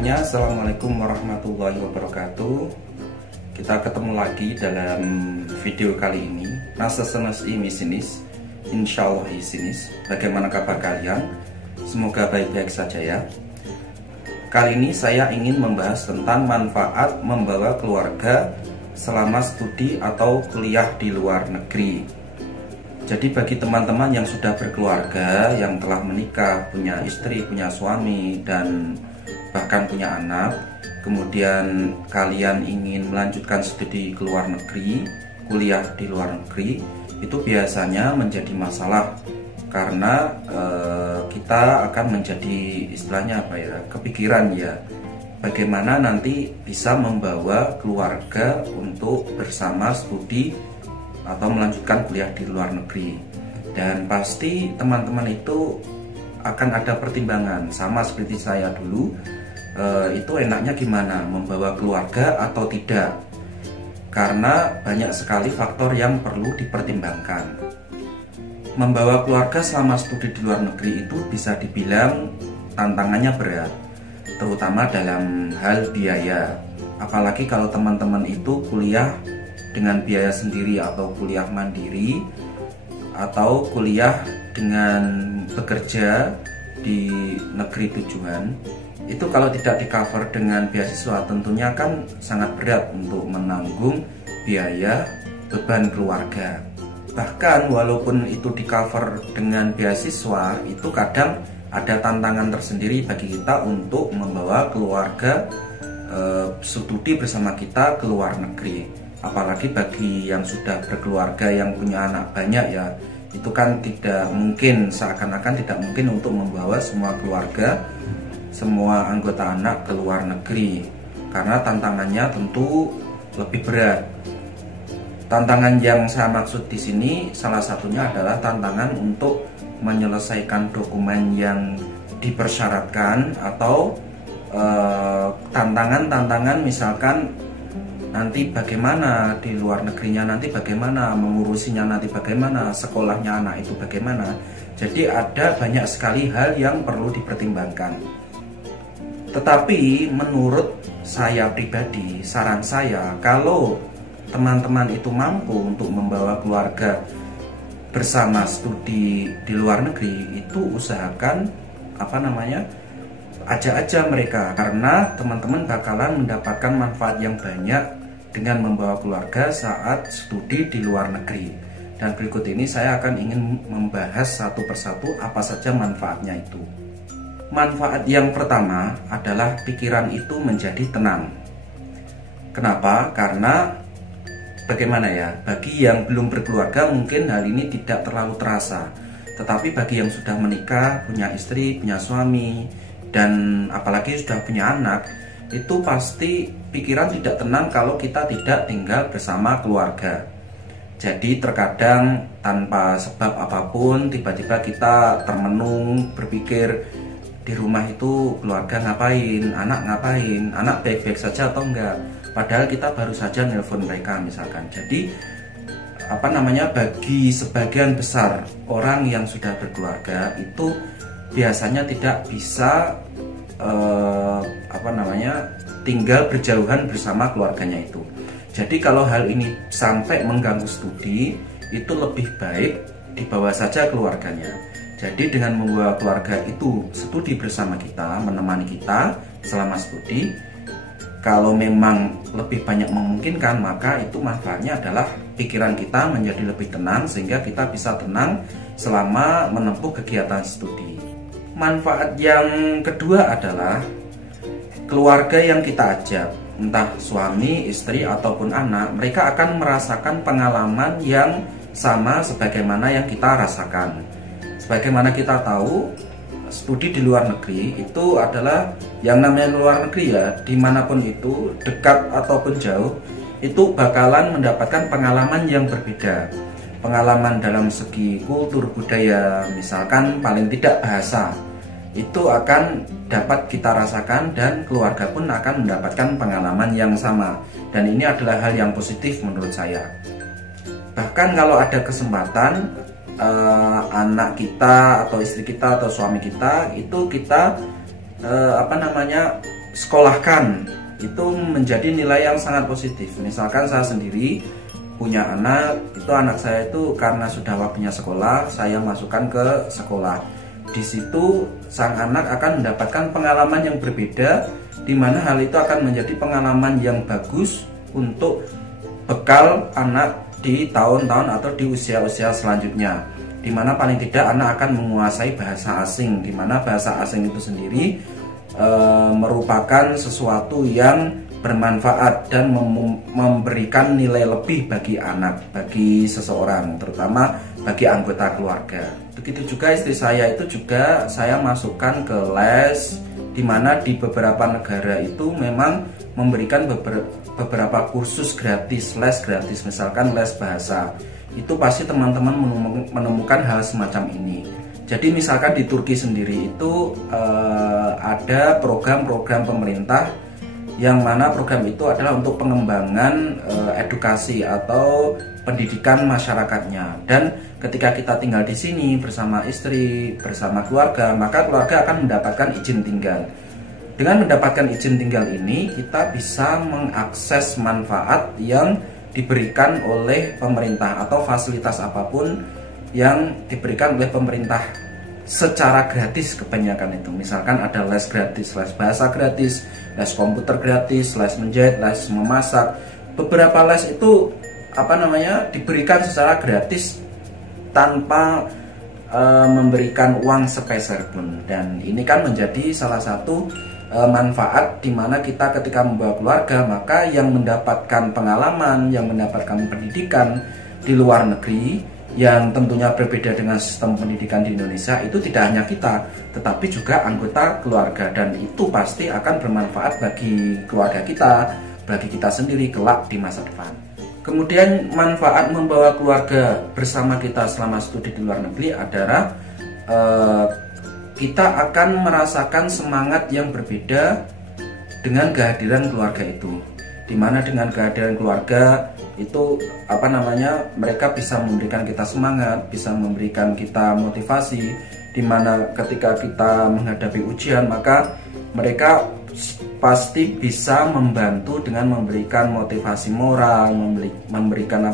semuanya, assalamualaikum warahmatullahi wabarakatuh. Kita ketemu lagi dalam video kali ini. Nasa senes misinis, insyaallah isinis. Bagaimana kabar kalian? Semoga baik-baik saja ya. Kali ini saya ingin membahas tentang manfaat membawa keluarga selama studi atau kuliah di luar negeri. Jadi bagi teman-teman yang sudah berkeluarga, yang telah menikah, punya istri, punya suami, dan bahkan punya anak, kemudian kalian ingin melanjutkan studi ke luar negeri, kuliah di luar negeri, itu biasanya menjadi masalah karena kita akan menjadi istilahnya apa ya, kepikiran ya, bagaimana nanti bisa membawa keluarga untuk bersama studi atau melanjutkan kuliah di luar negeri. Dan pasti teman-teman itu akan ada pertimbangan, sama seperti saya dulu. Itu enaknya gimana, membawa keluarga atau tidak, karena banyak sekali faktor yang perlu dipertimbangkan. Membawa keluarga selama studi di luar negeri itu bisa dibilang tantangannya berat, terutama dalam hal biaya. Apalagi kalau teman-teman itu kuliah dengan biaya sendiri atau kuliah mandiri, atau kuliah dengan bekerja di negeri tujuan. Itu kalau tidak di cover dengan beasiswa tentunya kan sangat berat untuk menanggung biaya beban keluarga. Bahkan walaupun itu di cover dengan beasiswa, itu kadang ada tantangan tersendiri bagi kita untuk membawa keluarga studi bersama kita ke luar negeri. Apalagi bagi yang sudah berkeluarga, yang punya anak banyak ya, itu kan tidak mungkin, seakan-akan tidak mungkin untuk membawa semua keluarga, semua anggota anak ke luar negeri, karena tantangannya tentu lebih berat. Tantangan yang saya maksud di sini salah satunya adalah tantangan untuk menyelesaikan dokumen yang dipersyaratkan, atau tantangan-tantangan misalkan nanti bagaimana di luar negerinya, nanti bagaimana mengurusinya, nanti bagaimana sekolahnya anak itu bagaimana. Jadi ada banyak sekali hal yang perlu dipertimbangkan. Tetapi menurut saya pribadi, saran saya, kalau teman-teman itu mampu untuk membawa keluarga bersama studi di luar negeri, itu usahakan ajak aja mereka, karena teman-teman bakalan mendapatkan manfaat yang banyak dengan membawa keluarga saat studi di luar negeri. Dan berikut ini saya akan ingin membahas satu persatu apa saja manfaatnya itu. Manfaat yang pertama adalah pikiran itu menjadi tenang. Kenapa? Karena bagaimana ya, bagi yang belum berkeluarga mungkin hal ini tidak terlalu terasa, tetapi bagi yang sudah menikah, punya istri, punya suami, dan apalagi sudah punya anak, itu pasti pikiran tidak tenang kalau kita tidak tinggal bersama keluarga. Jadi terkadang tanpa sebab apapun tiba-tiba kita termenung berpikir, di rumah itu keluarga ngapain, anak baik-baik saja atau enggak, padahal kita baru saja nelpon mereka misalkan. Jadi bagi sebagian besar orang yang sudah berkeluarga itu biasanya tidak bisa tinggal berjauhan bersama keluarganya itu. Jadi kalau hal ini sampai mengganggu studi, itu lebih baik dibawa saja keluarganya. Jadi dengan membawa keluarga itu studi bersama kita, menemani kita selama studi, kalau memang lebih banyak memungkinkan, maka itu manfaatnya adalah pikiran kita menjadi lebih tenang, sehingga kita bisa tenang selama menempuh kegiatan studi. Manfaat yang kedua adalah keluarga yang kita ajak, entah suami, istri, ataupun anak, mereka akan merasakan pengalaman yang sama sebagaimana yang kita rasakan. Sebagaimana kita tahu, studi di luar negeri itu adalah yang namanya luar negeri ya, dimanapun itu, dekat ataupun jauh, itu bakalan mendapatkan pengalaman yang berbeda. Pengalaman dalam segi kultur, budaya, misalkan paling tidak bahasa, itu akan dapat kita rasakan, dan keluarga pun akan mendapatkan pengalaman yang sama. Dan ini adalah hal yang positif menurut saya. Bahkan kalau ada kesempatan anak kita atau istri kita atau suami kita itu kita sekolahkan itu menjadi nilai yang sangat positif. Misalkan saya sendiri punya anak, itu anak saya itu karena sudah waktunya sekolah, saya masukkan ke sekolah. Di situ sang anak akan mendapatkan pengalaman yang berbeda, di mana hal itu akan menjadi pengalaman yang bagus untuk bekal anak di tahun-tahun atau di usia-usia selanjutnya, di mana paling tidak anak akan menguasai bahasa asing, di mana bahasa asing itu sendiri merupakan sesuatu yang bermanfaat dan memberikan nilai lebih bagi anak, bagi seseorang, terutama bagi anggota keluarga. Begitu juga istri saya itu juga saya masukkan ke les, di mana di beberapa negara itu memang memberikan beberapa kursus gratis, les gratis, misalkan les bahasa. Itu pasti teman-teman menemukan hal semacam ini. Jadi misalkan di Turki sendiri itu ada program-program pemerintah yang mana program itu adalah untuk pengembangan edukasi atau pendidikan masyarakatnya. Dan ketika kita tinggal di sini bersama istri, bersama keluarga, maka keluarga akan mendapatkan izin tinggal. Dengan mendapatkan izin tinggal ini, kita bisa mengakses manfaat yang diberikan oleh pemerintah atau fasilitas apapun yang diberikan oleh pemerintah secara gratis kebanyakan itu. Misalkan ada les gratis, les bahasa gratis, les komputer gratis, les menjahit, les memasak. Beberapa les itu diberikan secara gratis tanpa memberikan uang sepeser pun. Dan ini kan menjadi salah satu manfaat di mana kita ketika membawa keluarga, maka yang mendapatkan pengalaman, yang mendapatkan pendidikan di luar negeri yang tentunya berbeda dengan sistem pendidikan di Indonesia, itu tidak hanya kita, tetapi juga anggota keluarga, dan itu pasti akan bermanfaat bagi keluarga kita, bagi kita sendiri kelak di masa depan. Kemudian manfaat membawa keluarga bersama kita selama studi di luar negeri adalah kita akan merasakan semangat yang berbeda dengan kehadiran keluarga itu, dimana dengan kehadiran keluarga itu mereka bisa memberikan kita semangat, bisa memberikan kita motivasi, dimana ketika kita menghadapi ujian maka mereka pasti bisa membantu dengan memberikan motivasi moral, memberikan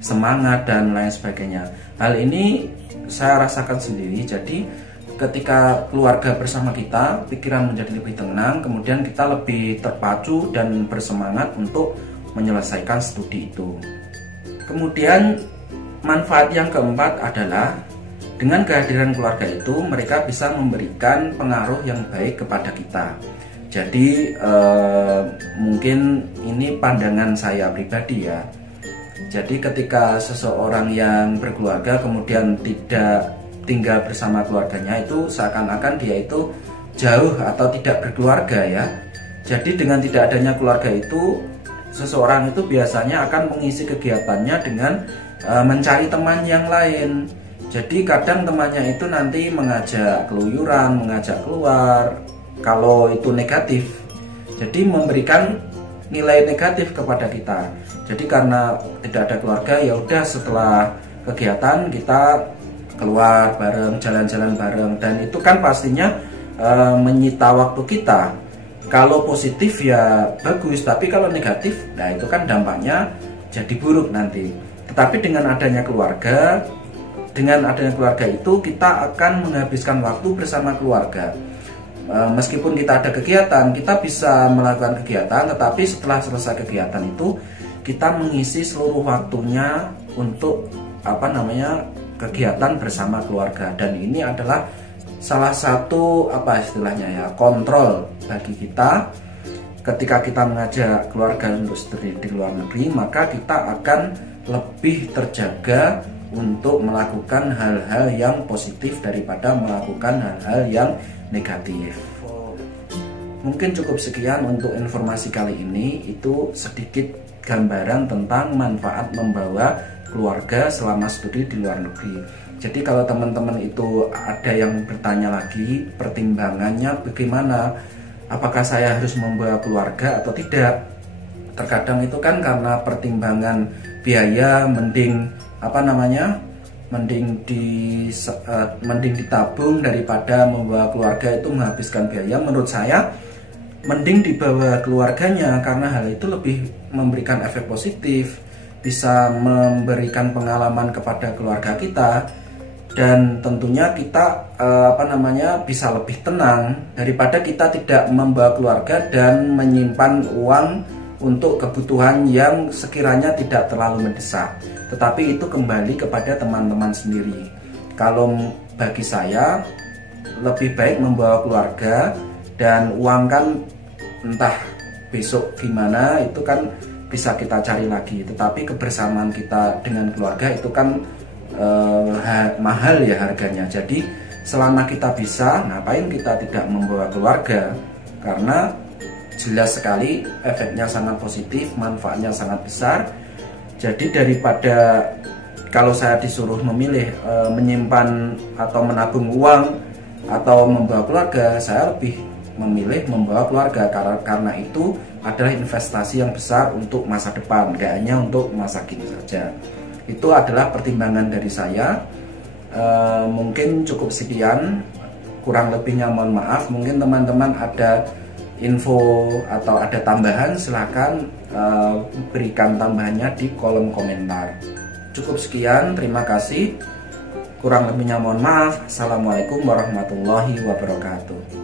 semangat dan lain sebagainya. Hal ini saya rasakan sendiri. Jadi ketika keluarga bersama kita, pikiran menjadi lebih tenang, kemudian kita lebih terpacu dan bersemangat untuk menyelesaikan studi itu. Kemudian manfaat yang keempat adalah dengan kehadiran keluarga itu mereka bisa memberikan pengaruh yang baik kepada kita. Jadi mungkin ini pandangan saya pribadi ya. Jadi ketika seseorang yang berkeluarga kemudian tidak tinggal bersama keluarganya, itu seakan-akan dia itu jauh atau tidak berkeluarga ya. Jadi dengan tidak adanya keluarga itu, seseorang itu biasanya akan mengisi kegiatannya dengan mencari teman yang lain. Jadi kadang temannya itu nanti mengajak keluyuran, mengajak keluar, kalau itu negatif, jadi memberikan nilai negatif kepada kita. Jadi karena tidak ada keluarga, ya udah setelah kegiatan kita keluar bareng, jalan-jalan bareng, dan itu kan pastinya menyita waktu kita. Kalau positif ya bagus, tapi kalau negatif, nah itu kan dampaknya jadi buruk nanti. Tetapi dengan adanya keluarga itu kita akan menghabiskan waktu bersama keluarga. Meskipun kita ada kegiatan, kita bisa melakukan kegiatan, tetapi setelah selesai kegiatan itu kita mengisi seluruh waktunya untuk kegiatan bersama keluarga. Dan ini adalah salah satu kontrol bagi kita. Ketika kita mengajak keluarga untuk studi di luar negeri, maka kita akan lebih terjaga untuk melakukan hal-hal yang positif daripada melakukan hal-hal yang negatif. Mungkin cukup sekian untuk informasi kali ini. Itu sedikit gambaran tentang manfaat membawa keluarga selama studi di luar negeri. Jadi kalau teman-teman itu ada yang bertanya lagi, pertimbangannya bagaimana, apakah saya harus membawa keluarga atau tidak, terkadang itu kan karena pertimbangan biaya, mending ditabung daripada membawa keluarga itu menghabiskan biaya. Menurut saya mending dibawa keluarganya, karena hal itu lebih memberikan efek positif, bisa memberikan pengalaman kepada keluarga kita, dan tentunya kita bisa lebih tenang daripada kita tidak membawa keluarga dan menyimpan uang untuk kebutuhan yang sekiranya tidak terlalu mendesak. Tetapi itu kembali kepada teman-teman sendiri. Kalau bagi saya lebih baik membawa keluarga, dan uang kan entah besok gimana, itu kan bisa kita cari lagi. Tetapi kebersamaan kita dengan keluarga itu kan mahal ya harganya. Jadi selama kita bisa, ngapain kita tidak membawa keluarga? Karena jelas sekali efeknya sangat positif, manfaatnya sangat besar. Jadi daripada kalau saya disuruh memilih menyimpan atau menabung uang atau membawa keluarga, saya lebih memilih membawa keluarga, karena itu adalah investasi yang besar untuk masa depan, gak hanya untuk masa kini saja. Itu adalah pertimbangan dari saya. Mungkin cukup sekian, kurang lebihnya mohon maaf. Mungkin teman-teman ada info atau ada tambahan, silahkan berikan tambahannya di kolom komentar. Cukup sekian, terima kasih. Kurang lebihnya mohon maaf. Assalamualaikum warahmatullahi wabarakatuh.